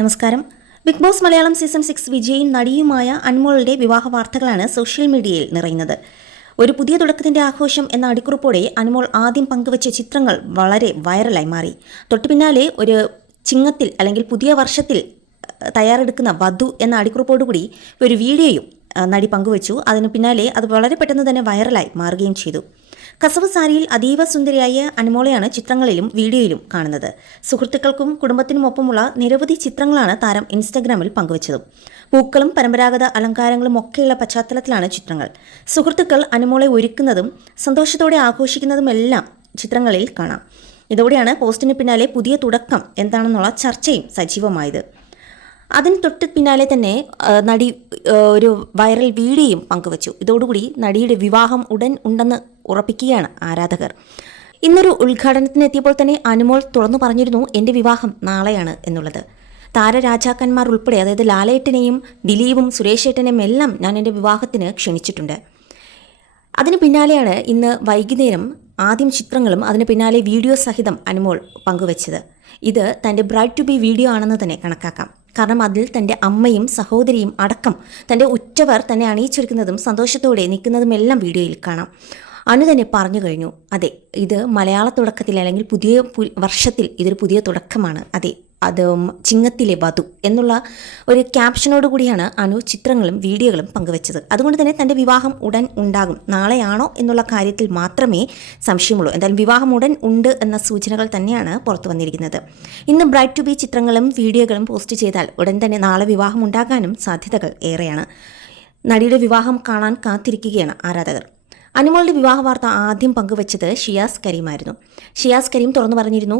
നമസ്കാരം. Big boss Malayalam season 6 വിജയും നടിയുമായ അൻമോളുടെ വിവാഹ വാർത്തകളാണ് സോഷ്യൽ മീഡിയയിൽ നിറയുന്നത്. ഒരു പുതിയ തുടക്കത്തിന്റെ ആഘോഷം എന്ന അടിക്കുറിപ്പോടെ അൻമോൾ ആദ്യം പങ്കുവച്ച ചിത്രങ്ങൾ വളരെ വൈറലായി മാറി. തൊട്ടു പിന്നാലെ ഒരു ചിങ്ങത്തിൽ അല്ലെങ്കിൽ പുതിയ വർഷത്തിൽ തയ്യാറെടുക്കുന്ന വധു എന്ന അടിക്കുറിപ്പോടുകൂടി ഒരു വീഡിയോയും നടി പങ്കുവച്ചു. അതിനു പിന്നാലെ അത് വളരെ പെട്ടെന്ന് തന്നെ വൈറലായി മാറുകയും ചെയ്തു. കസവ് സാരിയിൽ അതീവ സുന്ദരിയായ അൻമോളെയാണ് ചിത്രങ്ങളിലും വീഡിയോയിലും കാണുന്നത്. സുഹൃത്തുക്കൾക്കും കുടുംബത്തിനുമൊപ്പമുള്ള നിരവധി ചിത്രങ്ങളാണ് താരം ഇൻസ്റ്റഗ്രാമിൽ പങ്കുവച്ചത്. പൂക്കളും പരമ്പരാഗത അലങ്കാരങ്ങളും ഒക്കെയുള്ള പശ്ചാത്തലത്തിലാണ് ചിത്രങ്ങൾ. സുഹൃത്തുക്കൾ അൻമോളെ ഒരുക്കുന്നതും സന്തോഷത്തോടെ ആഘോഷിക്കുന്നതുമെല്ലാം ചിത്രങ്ങളിൽ കാണാം. ഇതോടെയാണ് പോസ്റ്റിന് പിന്നാലെ പുതിയ തുടക്കം എന്താണെന്നുള്ള ചർച്ചയും സജീവമായത്. അതിന് തൊട്ട് പിന്നാലെ തന്നെ നടി ഒരു വൈറൽ വീഡിയോയും പങ്കുവച്ചു. ഇതോടുകൂടി നടിയുടെ വിവാഹം ഉടൻ ഉണ്ടെന്ന് ഉറപ്പിക്കുകയാണ് ആരാധകർ. ഇന്നൊരു ഉദ്ഘാടനത്തിനെത്തിയപ്പോൾ തന്നെ അൻമോൾ തുറന്നു പറഞ്ഞിരുന്നു എൻ്റെ വിവാഹം നാളെയാണ് എന്നുള്ളത്. താരരാജാക്കന്മാർ ഉൾപ്പെടെ, അതായത് ലാലേട്ടനെയും ദിലീപും സുരേഷേട്ടനെയും എല്ലാം ഞാൻ എൻ്റെ വിവാഹത്തിന് ക്ഷണിച്ചിട്ടുണ്ട്. അതിന് പിന്നാലെയാണ് ഇന്ന് വൈകുന്നേരം ആദ്യം ചിത്രങ്ങളും അതിന് പിന്നാലെ വീഡിയോ സഹിതം അൻമോൾ പങ്കുവച്ചത്. ഇത് തൻ്റെ ബ്രൈഡ് ടു ബി വീഡിയോ ആണെന്ന് തന്നെ കണക്കാക്കാം. കാരണം അതിൽ തൻ്റെ അമ്മയും സഹോദരിയും അടക്കം തൻ്റെ ഉറ്റവർ തന്നെ അണിയിച്ചൊരുക്കുന്നതും സന്തോഷത്തോടെ നിൽക്കുന്നതുമെല്ലാം വീഡിയോയിൽ കാണാം. അനു തന്നെ പറഞ്ഞു കഴിഞ്ഞു, അതെ, ഇത് മലയാള തുടക്കത്തിൽ അല്ലെങ്കിൽ പുതിയ വർഷത്തിൽ ഇതൊരു പുതിയ തുടക്കമാണ്. അതെ, അത് ചിങ്ങത്തിലെ വധു എന്നുള്ള ഒരു ക്യാപ്ഷനോട് കൂടിയാണ് അനു ചിത്രങ്ങളും വീഡിയോകളും പങ്കുവച്ചത്. അതുകൊണ്ട് തന്നെ തൻ്റെ വിവാഹം ഉടൻ ഉണ്ടാകും, നാളെയാണോ എന്നുള്ള കാര്യത്തിൽ മാത്രമേ സംശയമുള്ളൂ. എന്തായാലും വിവാഹം ഉടൻ ഉണ്ട് എന്ന സൂചനകൾ തന്നെയാണ് പുറത്തു വന്നിരിക്കുന്നത്. ഇന്ന് ബ്രൈഡ് ടു ബി ചിത്രങ്ങളും വീഡിയോകളും പോസ്റ്റ് ചെയ്താൽ ഉടൻ തന്നെ നാളെ വിവാഹം ഉണ്ടാകാനും സാധ്യതകൾ ഏറെയാണ്. നടിയുടെ വിവാഹം കാണാൻ കാത്തിരിക്കുകയാണ് ആരാധകർ. അൻമോളുടെ വിവാഹ വാർത്ത ആദ്യം പങ്കുവച്ചത് ഷിയാസ് കരീമായിരുന്നു. ഷിയാസ് കരീം തുറന്നു പറഞ്ഞിരുന്നു,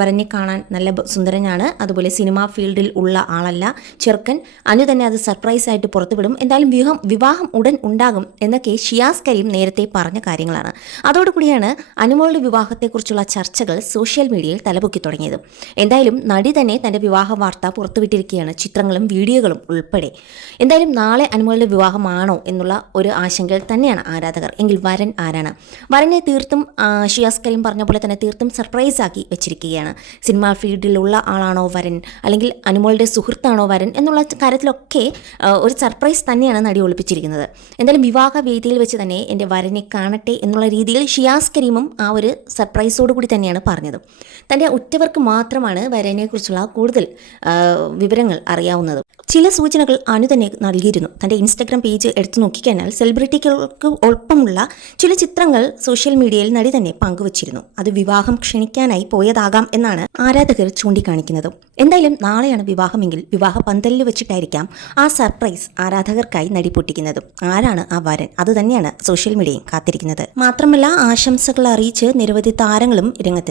വരനെ കാണാൻ നല്ല സുന്ദരനാണ്, അതുപോലെ സിനിമാ ഫീൽഡിൽ ഉള്ള ആളല്ല, ചെറുക്കൻ. അനു തന്നെ അത് സർപ്രൈസ് ആയിട്ട് പുറത്തുവിടും, എന്തായാലും വിവാഹം ഉടൻ ഉണ്ടാകും എന്നൊക്കെ ഷിയാസ് കരീം നേരത്തെ പറഞ്ഞ കാര്യങ്ങളാണ്. അതോടുകൂടിയാണ് അൻമോളുടെ വിവാഹത്തെക്കുറിച്ചുള്ള ചർച്ചകൾ സോഷ്യൽ മീഡിയയിൽ തലപൊക്കി തുടങ്ങിയത്. എന്തായാലും നടി തന്നെ തൻ്റെ വിവാഹ വാർത്ത പുറത്തുവിട്ടിരിക്കുകയാണ്, ചിത്രങ്ങളും വീഡിയോകളും ഉൾപ്പെടെ. എന്തായാലും നാളെ അൻമോളുടെ വിവാഹമാണോ എന്നുള്ള ഒരു ആശങ്കയിൽ തന്നെയാണ് ആരാധകർ. വരൻ ആരാണ്? വരനെ തീർത്തും ഷിയാസ് കരീം പറഞ്ഞ പോലെ തന്നെ തീർത്തും സർപ്രൈസ് ആക്കി വെച്ചിരിക്കുകയാണ്. സിനിമാ ഫീൽഡിലുള്ള ആളാണോ വരൻ, അല്ലെങ്കിൽ അൻമോളുടെ സുഹൃത്താണോ വരൻ എന്നുള്ള കാര്യത്തിലൊക്കെ ഒരു സർപ്രൈസ് തന്നെയാണ് നടി ഒളിപ്പിച്ചിരിക്കുന്നത്. എന്തായാലും വിവാഹ വേദിയിൽ വെച്ച് തന്നെ എൻ്റെ വരനെ കാണട്ടെ എന്നുള്ള രീതിയിൽ ഷിയാസ് കരീമും ആ ഒരു സർപ്രൈസോട് കൂടി തന്നെയാണ് പറഞ്ഞത്. തൻ്റെ ഉറ്റവർക്ക് മാത്രമാണ് വരനെക്കുറിച്ചുള്ള കൂടുതൽ വിവരങ്ങൾ അറിയാവുന്നത്. ചില സൂചനകൾ അനു തന്നെ നൽകിയിരുന്നു. തൻ്റെ ഇൻസ്റ്റഗ്രാം പേജ് എടുത്തു നോക്കിക്കഴിഞ്ഞാൽ സെലിബ്രിറ്റികൾക്ക് ഒപ്പമുള്ള ചില ചിത്രങ്ങൾ സോഷ്യൽ മീഡിയയിൽ നടി തന്നെ പങ്കുവച്ചിരുന്നു. അത് വിവാഹം ക്ഷണിക്കാനായി പോയതാകാം എന്നാണ് ആരാധകർ ചൂണ്ടിക്കാണിക്കുന്നത്. എന്തായാലും നാളെയാണ് വിവാഹമെങ്കിൽ വിവാഹ പന്തലിൽ വെച്ചിട്ടായിരിക്കാം ആ സർപ്രൈസ് ആരാധകർക്കായി നടി പൊട്ടിക്കുന്നതും. ആരാണ് ആ വരൻ? അത് തന്നെയാണ് സോഷ്യൽ മീഡിയയും കാത്തിരിക്കുന്നത്. മാത്രമല്ല, ആശംസകൾ അറിയിച്ച് നിരവധി താരങ്ങളും രംഗത്തെത്തി.